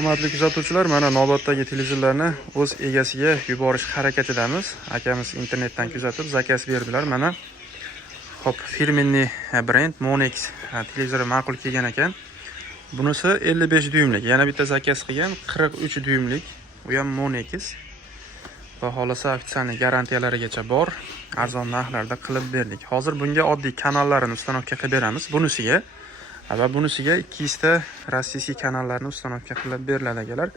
Hurmatli kuzatuvchilar, mana Noboddagi televizorlarni o'z egasiga yuborish harakatidamiz. Akamiz internetdan kuzatib zakaz berdilar. Mana hop, firmenniy brend Monex televizori ma'qul kelgan ekan. Bunisi 55 dyumlik. Yana bitta zakaz qilgan 43 dyumlik. U ham Monex. Va xolasa ofitsialniy garantiyalarigacha bor. Arzon narxlarda qilib berdik. Hozir bunga oddiy kanallarni ustanovka qilib beramiz. Bunisiga va bunisiga 2 ta rossiyskiy kanallarni ustanovka qilib beriladi akalar.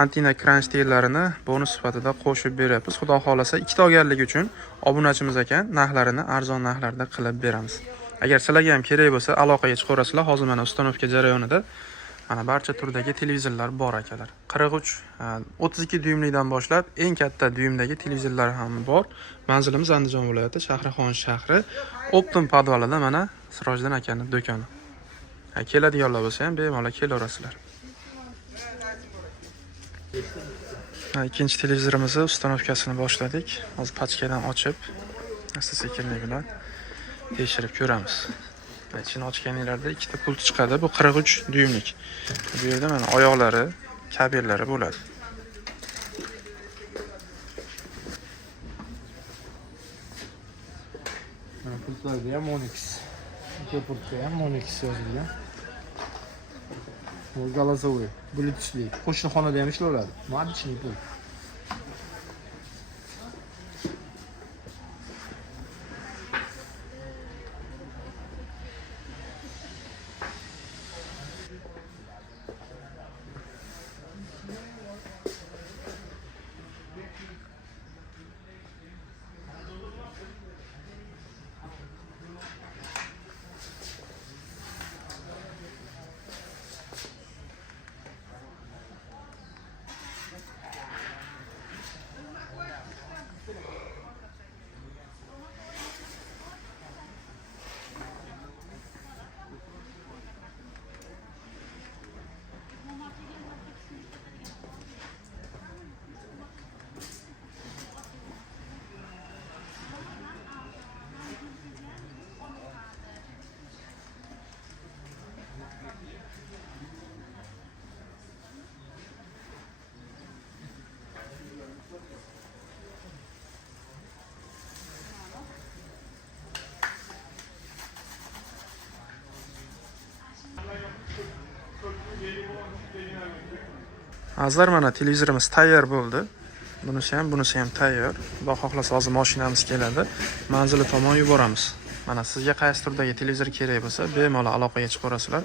Antina kranchteyllarini bonus sifatida qo'shib beryapmiz. Xudo xolasa 2 ta olganligi uchun obunachimiz ekan, narxlarini arzon narxlarda qilib beramiz. Agar sizlarga ham kerak bo'lsa, aloqaga chiqaverasizlar. Hozir mana ustanovka jarayonida mana barcha turdagi televizorlar bor akalar. 43, 32 dyumlikdan boshlab eng katta dyumdagi televizorlar ham bor. Manzilimiz Andijon viloyati, Shahrixon shahri, Optim podvalida mana Sirojdin akaning do'koni. Keladiganlar bo'lsa ham bemalol kelaverasizlar. Ikkinchi televizorimizni ustanovkasini boshladik. Hozir pachkadan ochib, asta-sekinlik bilan tekshirib ko'ramiz. Ichini ochganinglarda ikkita pult chiqadi. Bu 43 dyumlik. Bu yerda mana oyoqlari, kabellari bo'ladi. Mana pultlarda ham Monex. Ikki pultda ham Monex yozilgan. Bu galazovoy, bluetoothli. Qo'shni xonada ham ishlayveradi. Modnichniy pul. Azizlar, mana televizorimiz tayyor bo'ldi. Bunisi ham tayyor. Xudo xohlasa hozir mashinamiz keladi. Manzili tomon yuboramiz. Mana sizga qaysi turdagi televizor kerak bo'lsa, bemalol aloqaga chiqaverasizlar.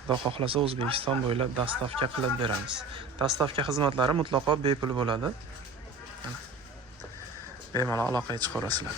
Xudo xohlasa O'zbekiston bo'ylab dastavka qilib beramiz. Dastavka xizmatlari mutlaqo bepul bo'ladi. Bemalol aloqaga chiqaverasizlar.